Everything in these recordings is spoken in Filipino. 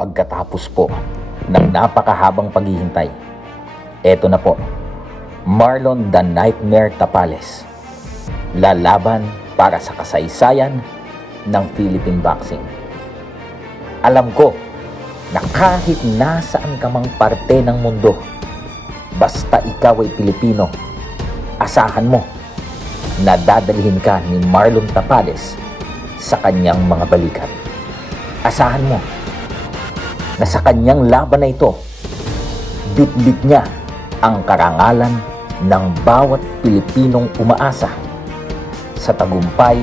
Pagkatapos po ng napakahabang paghihintay, eto na po, Marlon the Nightmare Tapales. Lalaban para sa kasaysayan ng Philippine Boxing. Alam ko na kahit nasaan ka mang parte ng mundo, basta ikaw ay Pilipino, asahan mo na dadalhin ka ni Marlon Tapales sa kanyang mga balikat. Asahan mo na sa kanyang laban na ito, bitbit niya ang karangalan ng bawat Pilipinong umaasa sa tagumpay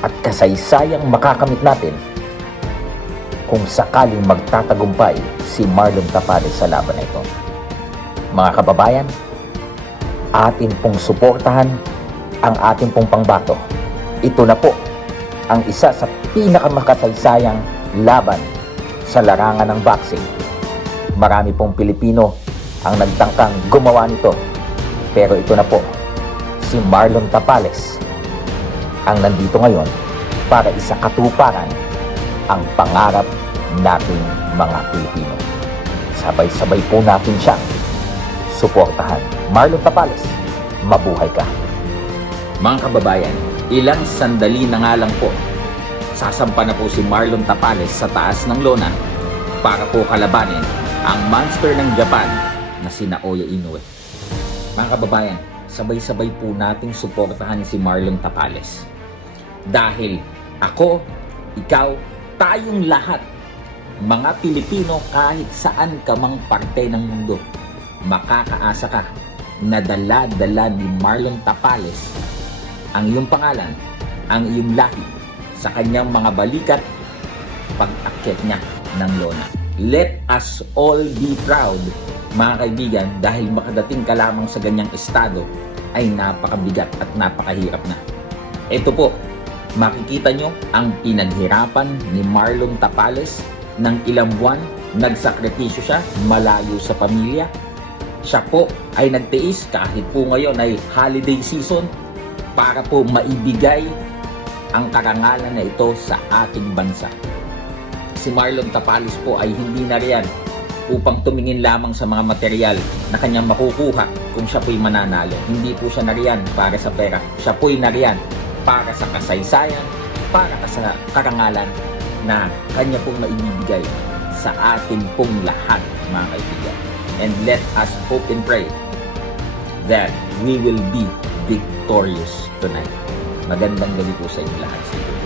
at kasaysayang makakamit natin kung sakaling magtatagumpay si Marlon Tapales sa laban na ito. Mga kababayan, atin pong suportahan ang ating pong pangbato. Ito na po ang isa sa pinakamakasaysayang laban sa larangan ng boxing. Marami pong Pilipino ang nagtangkang gumawa nito. Pero ito na po, si Marlon Tapales ang nandito ngayon para isa katuparan ang pangarap nating mga Pilipino. Sabay-sabay po natin siyang suportahan. Marlon Tapales, mabuhay ka. Mga kababayan, ilang sandali na nga lang po, sasampa na po si Marlon Tapales sa taas ng lona para po kalabanin ang monster ng Japan na si Naoya Inoue. Mga kababayan, sabay-sabay po nating suportahan si Marlon Tapales. Dahil ako, ikaw, tayong lahat, mga Pilipino kahit saan ka mang parte ng mundo, makakaasa ka na dala-dala ni Marlon Tapales ang iyong pangalan, ang iyong lahi sa kanyang mga balikat pag-akyat niya ng lona. Let us all be proud, mga kaibigan, dahil makadating ka lamang sa ganyang estado ay napakabigat at napakahirap na. Ito po, makikita nyo ang pinaghirapan ni Marlon Tapales ng ilang buwan. Nagsakripisyo siya malayo sa pamilya. Siya po ay nagtiis kahit po ngayon ay holiday season para po maibigay ang karangalan na ito sa ating bansa. Si Marlon Tapales po ay hindi na riyan upang tumingin lamang sa mga material na kanyang makukuha kung siya po'y mananalo. Hindi po siya nariyan para sa pera. Siya po'y nariyan para sa kasaysayan, para sa karangalan na kanya pong maibibigay sa atin pong lahat, mga kaibigan. And let us hope and pray that we will be victorious tonight. Magandang gabi po sa inyo lahat.